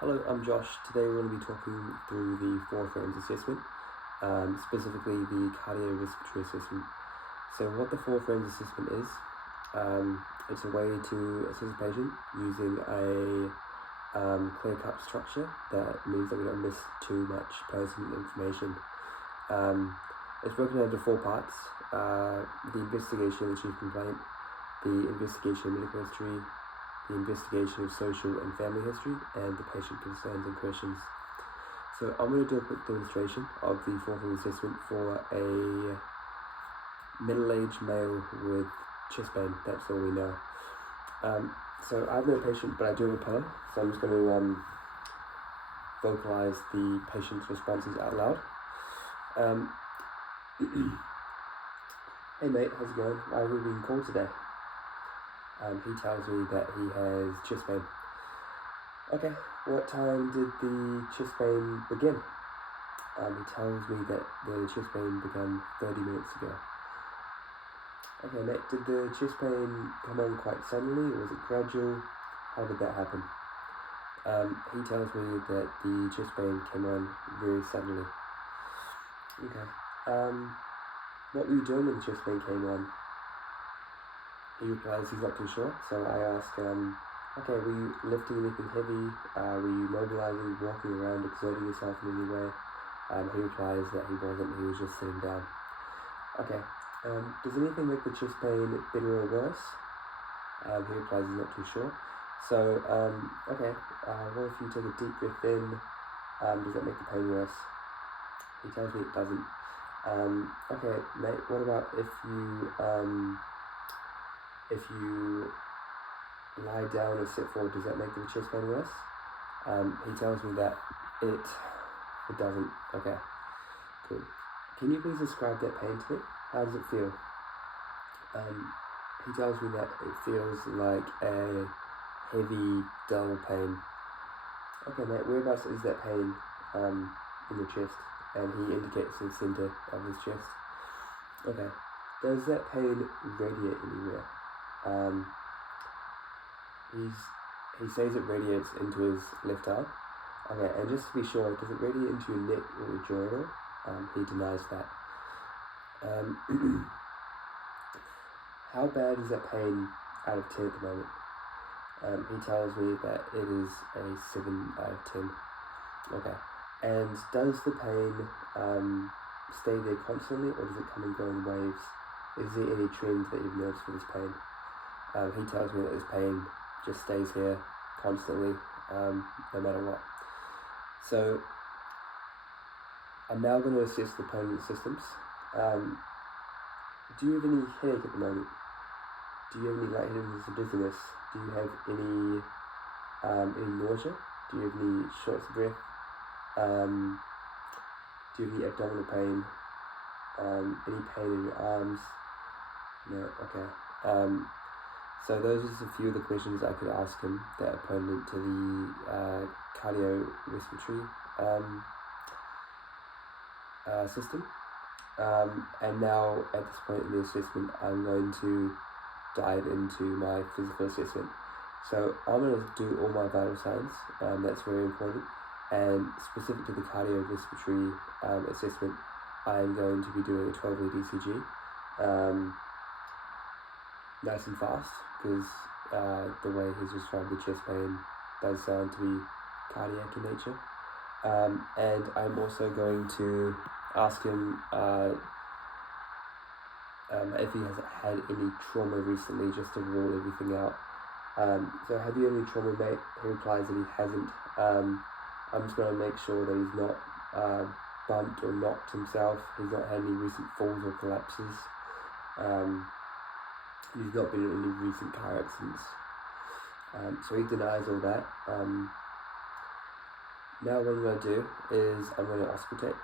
Hello, I'm Josh. Today we're going to be talking through the 4 frames assessment, specifically the cardiorespiratory assessment. So what the 4 frames assessment is, it's a way to assess a patient using a clear-cut structure that means that we don't miss too much personal information. It's broken into 4 parts: the investigation of the chief complaint, the investigation of medical history, the investigation of social and family history, and the patient concerns and questions. So I'm going to do a quick demonstration of the 4 frame assessment for a middle-aged male with chest pain. That's all we know. So I have no patient, but I do have a pair, so I'm just going to vocalize the patient's responses out loud. Hey mate, how's it going? Why have we been called today? He tells me that he has chest pain. Okay, what time did the chest pain begin? He tells me that the chest pain began 30 minutes ago. Okay mate, did the chest pain come on quite suddenly, or was it gradual? How did that happen? He tells me that the chest pain came on very suddenly. Okay, what were you doing when the chest pain came on? He replies he's not too sure, so I ask, okay, were you lifting anything heavy? Were you mobilizing, walking around, exerting yourself in any way? He replies that he wasn't, he was just sitting down. Okay, does anything make the chest pain better or worse? He replies he's not too sure. So, okay, what if you take a deep breath in? Does that make the pain worse? He tells me it doesn't. Okay, mate, what about if you lie down or sit forward, does that make the chest pain worse? He tells me that it doesn't. Okay, cool. Can you please describe that pain to me? How does it feel? He tells me that it feels like a heavy, dull pain. Okay mate, whereabouts is that pain in your chest? And he indicates the center of his chest. Okay, does that pain radiate anywhere? He says it radiates into his left arm. Okay, and just to be sure, does it radiate into your neck or your jaw at all? He denies that. How bad is that pain out of 10 at the moment? He tells me that it is a 7 out of 10. Okay, and does the pain stay there constantly, or does it come and go in waves? Is there any trend that you've noticed for this pain? He tells me that this pain just stays here constantly, no matter what. So I'm now going to assess the opponent systems. Do you have any headache at the moment? Do you have any lightheadedness or dizziness? Do you have any nausea? Do you have any shortness of breath? Do you have any abdominal pain? Any pain in your arms? No. Okay. So those are just a few of the questions I could ask him that are pertinent to the cardiorespiratory system. And now at this point in the assessment, I'm going to dive into my physical assessment. So I'm going to do all my vital signs, that's very important. And specific to the cardiorespiratory assessment, I'm going to be doing a 12-lead ECG. Nice and fast, because the way he's described the chest pain does sound to be cardiac in nature. And I'm also going to ask him if he has had any trauma recently, just to rule everything out. So have you had any trauma, mate? He replies that he hasn't. I'm just going to make sure that he's not bumped or knocked himself. He's not had any recent falls or collapses. He's not been in any recent car accidents. So he denies all that. Now what I'm going to do is I'm going to auscultate.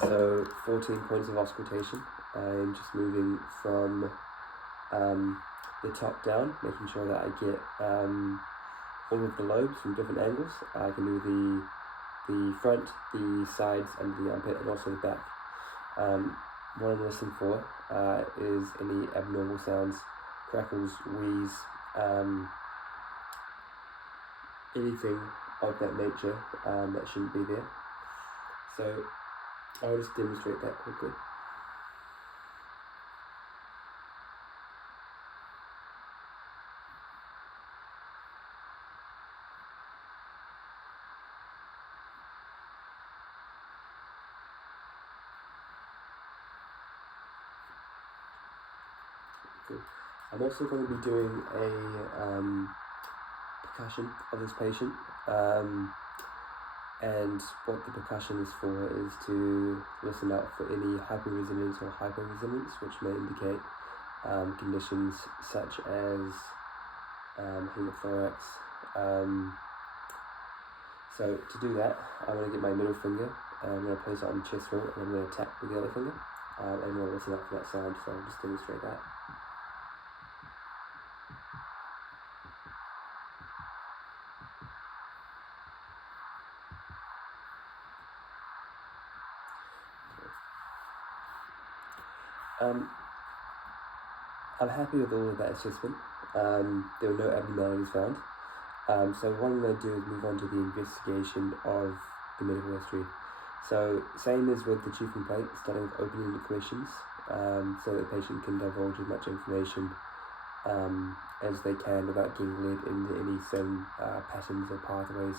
So 14 points of auscultation. I'm just moving from the top down, making sure that I get all of the lobes from different angles. I can do the front, the sides, under the armpit, and also the back. What I'm listening for is any abnormal sounds, crackles, wheeze, anything of that nature that shouldn't be there. So I'll just demonstrate that quickly. Cool. I'm also going to be doing a percussion of this patient. And what the percussion is for is to listen out for any hyperresonance or hyperresonance, which may indicate conditions such as hemothorax. So to do that, I'm going to get my middle finger and I'm going to place it on the chest wall and I'm going to tap with the other finger and we'll listen out for that sound, so I'll just demonstrate that. I'm happy with all of that assessment. There were no abnormalities found. So what I'm going to do is move on to the investigation of the medical history. So same as with the chief complaint, starting with open-ended questions, so that the patient can divulge as much information as they can without getting led into any certain patterns or pathways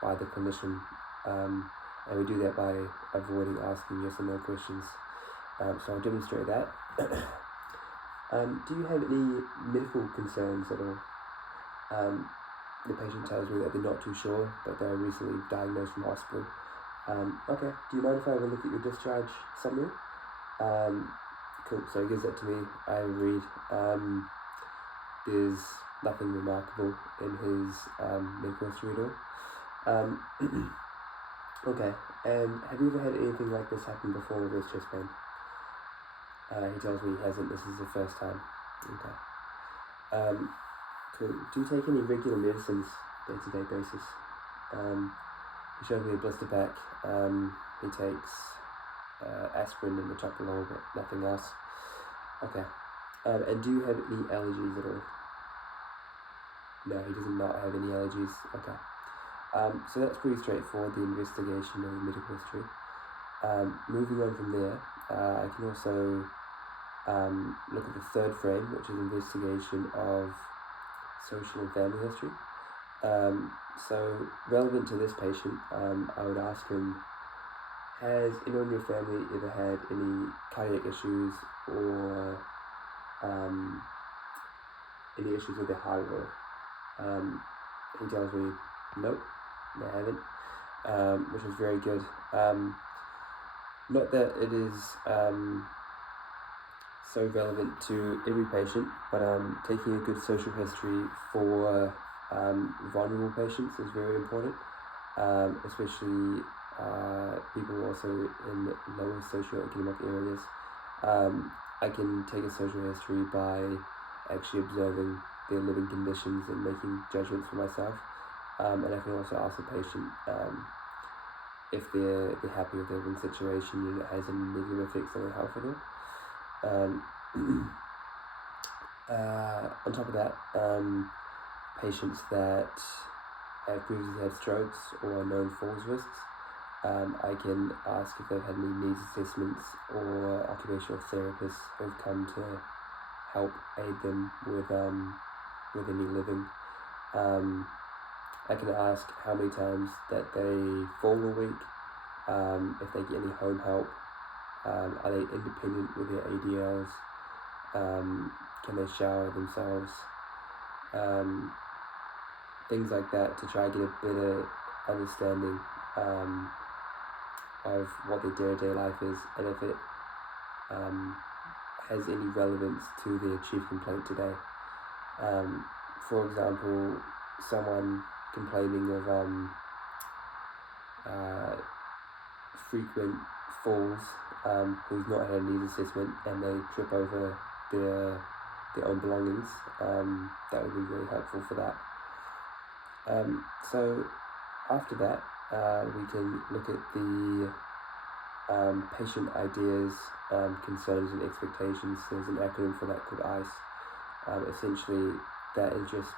by the clinician. And we do that by avoiding asking yes or no questions. So I'll demonstrate that. Do you have any medical concerns at all? The patient tells me that they're not too sure, but they're recently diagnosed from hospital. Okay, do you mind if I have a look at your discharge summary? Cool, so he gives that to me, I read. There's nothing remarkable in his medical history at all. Okay, and have you ever had anything like this happen before with his chest pain? He tells me he hasn't, this is the first time. Okay. Cool. Do you take any regular medicines day-to-day basis? He showed me a blister pack. He takes aspirin and metoprolol, but nothing else. Okay. And do you have any allergies at all? No, he does not have any allergies. Okay. So that's pretty straightforward, the investigation of the medical history. Moving on from there, I can also look at the third frame, which is investigation of social and family history. So relevant to this patient, I would ask him, has anyone in your family ever had any cardiac issues or any issues with their heart at all? He tells me, nope, they haven't, which is very good. Not that it is so relevant to every patient, but taking a good social history for vulnerable patients is very important, especially people also in lower socioeconomic areas. I can take a social history by actually observing their living conditions and making judgments for myself, and I can also ask the patient if they're happy with their living situation and it has any negative effects on their health at all. On top of that, patients that have previously had strokes or are known falls risks, I can ask if they've had any needs assessments or occupational therapists who've come to help aid them with any living. I can ask how many times that they fall a week, if they get any home help, are they independent with their ADLs, can they shower themselves, things like that, to try to get a better understanding of what their day-to-day life is and if it has any relevance to their chief complaint today. For example, someone complaining of frequent falls, who's not had a needs assessment and they trip over their own belongings, that would be really helpful for that. So after that, we can look at the patient ideas, concerns and expectations. There's an acronym for that called ICE. Essentially, that is just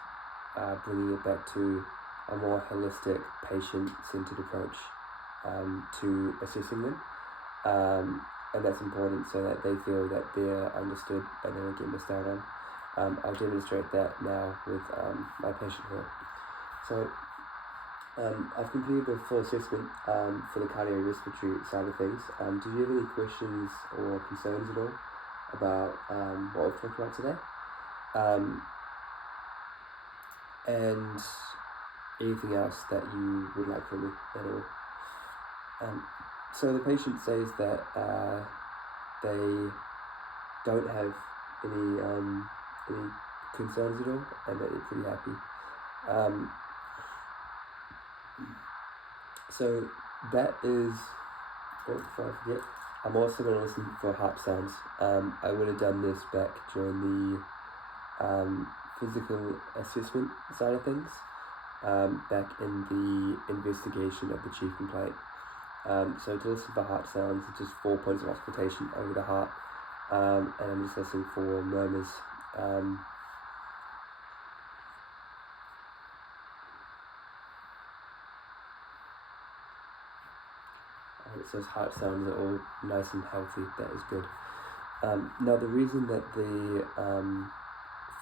bringing it back to a more holistic, patient-centered approach to assessing them. And that's important so that they feel that they're understood and they don't get missed out on. I'll demonstrate that now with my patient here. So I've completed the full assessment for the cardiorespiratory side of things. Do you have any questions or concerns at all about what we've talked about today? And anything else that you would like from me at all? So the patient says that they don't have any concerns at all, and that they're pretty happy. So that is. Oh, before I forget, I'm also going to listen for heart sounds. I would have done this back during the physical assessment side of things, back in the investigation of the chief complaint. So to listen for heart sounds, it's just 4 points of auscultation over the heart, and I'm just listening for murmurs. So those heart sounds are all nice and healthy. That is good. Now the reason that the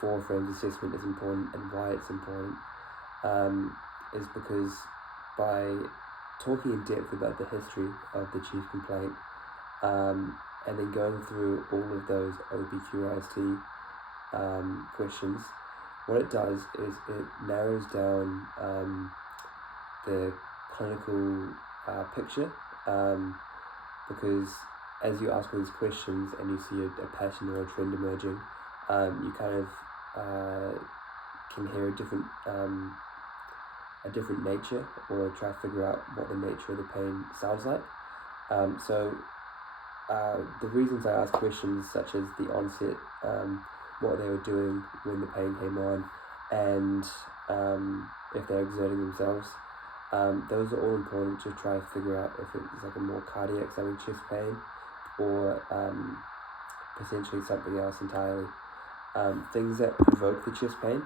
4 frames assessment is important and why it's important is because by talking in depth about the history of the chief complaint and then going through all of those OPQRST questions, what it does is it narrows down the clinical picture, because as you ask all these questions and you see a pattern or a trend emerging, you kind of can hear a different nature, or try to figure out what the nature of the pain sounds like. So the reasons I ask questions such as the onset, what they were doing when the pain came on, and if they're exerting themselves, those are all important to try to figure out if it's like a more cardiac sounding chest pain, or potentially something else entirely. Things that provoke the chest pain,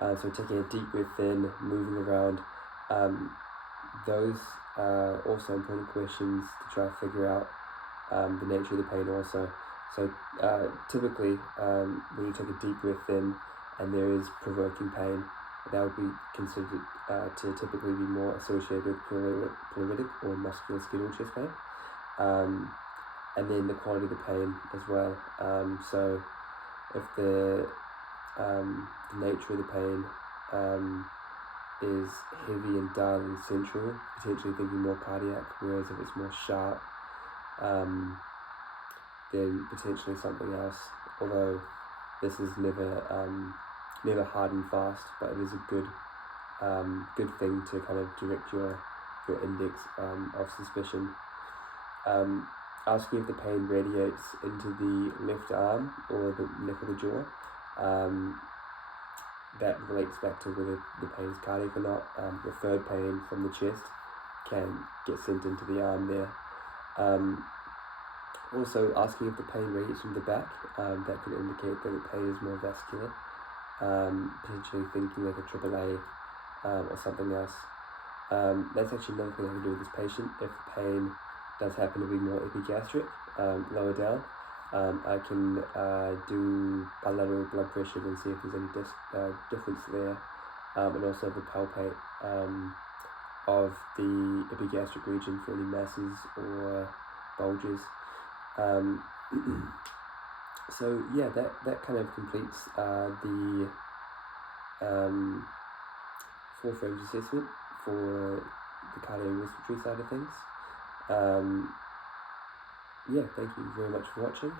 so taking a deep breath in, moving around, those are also important questions to try to figure out the nature of the pain also. So typically when you take a deep breath in and there is provoking pain, that would be considered to typically be more associated with pleuritic or musculoskeletal chest pain. And then the quality of the pain as well. So if the nature of the pain is heavy and dull and central, potentially thinking more cardiac, whereas if it's more sharp, then potentially something else. Although this is never hard and fast, but it is a good thing to kind of direct your index of suspicion. Asking if the pain radiates into the left arm or the neck of the jaw. That relates back to whether the pain is cardiac or not. Referred pain from the chest can get sent into the arm there. Also asking if the pain radiates from the back, that could indicate that the pain is more vascular, potentially thinking like a AAA or something else. That's actually another thing I can do with this patient. If the pain does happen to be more epigastric, lower down, I can do bilateral blood pressure and see if there's any difference there, and also the palpate of the epigastric region for any masses or bulges. So yeah, that kind of completes the 4 frames assessment for the cardiorespiratory side of things. Yeah, thank you very much for watching.